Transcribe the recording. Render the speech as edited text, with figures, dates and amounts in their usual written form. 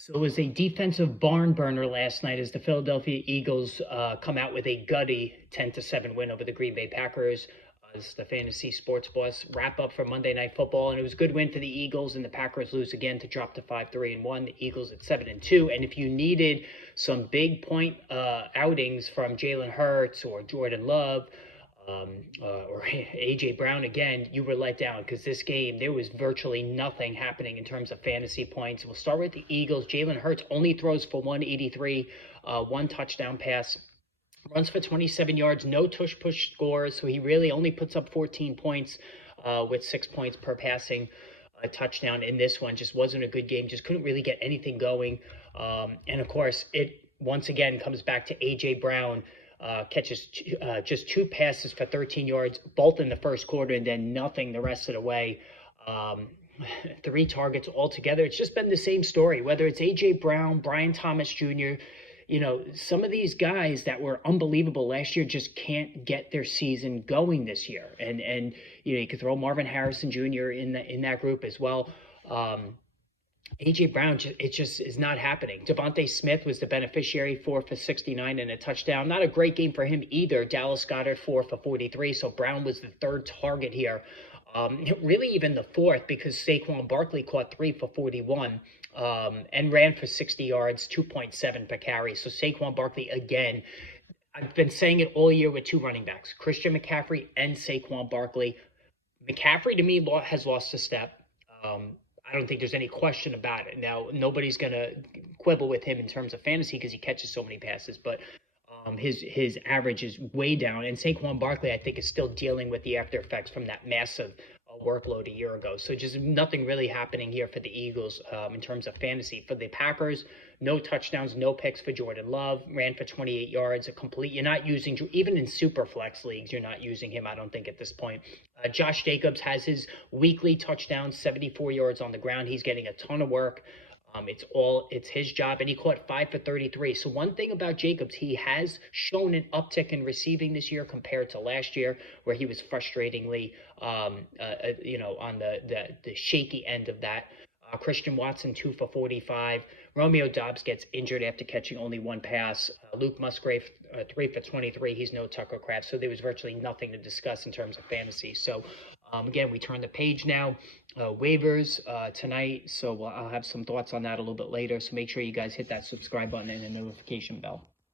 So it was a defensive barn burner last night as the Philadelphia Eagles come out with a gutty 10-7 win over the Green Bay Packers. This is the fantasy sports boss wrap up for Monday Night Football, and it was a good win for the Eagles. And the Packers lose again to drop to 5-3-1. The Eagles at 7-2. And if you needed some big point outings from Jalen Hurts or Jordan Love, or AJ Brown again, you were let down because this game, there was virtually nothing happening in terms of fantasy points. We'll start with the Eagles. Jalen Hurts only throws for 183, one touchdown pass, runs for 27 yards, no tush-push scores, so he really only puts up 14 points with 6 points per passing touchdown in this one. Just wasn't a good game, just couldn't really get anything going. And of course, it once again comes back to AJ Brown. Catches just 2 passes for 13 yards, both in the first quarter, and then nothing the rest of the way. 3 targets altogether. It's just been the same story, whether it's A.J. Brown, Brian Thomas Jr., some of these guys that were unbelievable last year just can't get their season going this year. And you could throw Marvin Harrison Jr. in that group as well. A.J. Brown, it just is not happening. Devontae Smith was the beneficiary, 4 for 69 and a touchdown. Not a great game for him either. Dallas Goedert, 4 for 43. So Brown was the third target here. Really even the fourth, because Saquon Barkley caught 3 for 41 and ran for 60 yards, 2.7 per carry. So Saquon Barkley, again, I've been saying it all year with 2 running backs, Christian McCaffrey and Saquon Barkley. McCaffrey, to me, has lost a step. I don't think there's any question about it. Now, nobody's going to quibble with him in terms of fantasy because he catches so many passes, but his average is way down. And Saquon Barkley, I think, is still dealing with the after effects from that massive workload a year ago. So just nothing really happening here for the Eagles in terms of fantasy. For the Packers, no touchdowns, no picks for Jordan Love. Ran for 28 yards, a complete. You're not using, even in super flex leagues, you're not using him, I don't think, at this point. Josh Jacobs has his weekly touchdown, 74 yards on the ground. He's getting a ton of work. It's his job, and he caught 5 for 33. So one thing about Jacobs, he has shown an uptick in receiving this year compared to last year, where he was frustratingly, on the shaky end of that. Christian Watson, 2 for 45. Romeo Doubs gets injured after catching only 1 pass. Luke Musgrave, 3 for 23. He's no Tucker Kraft, so there was virtually nothing to discuss in terms of fantasy. So, again, we turn the page now. Waivers tonight, so I'll have some thoughts on that a little bit later. So make sure you guys hit that subscribe button and the notification bell.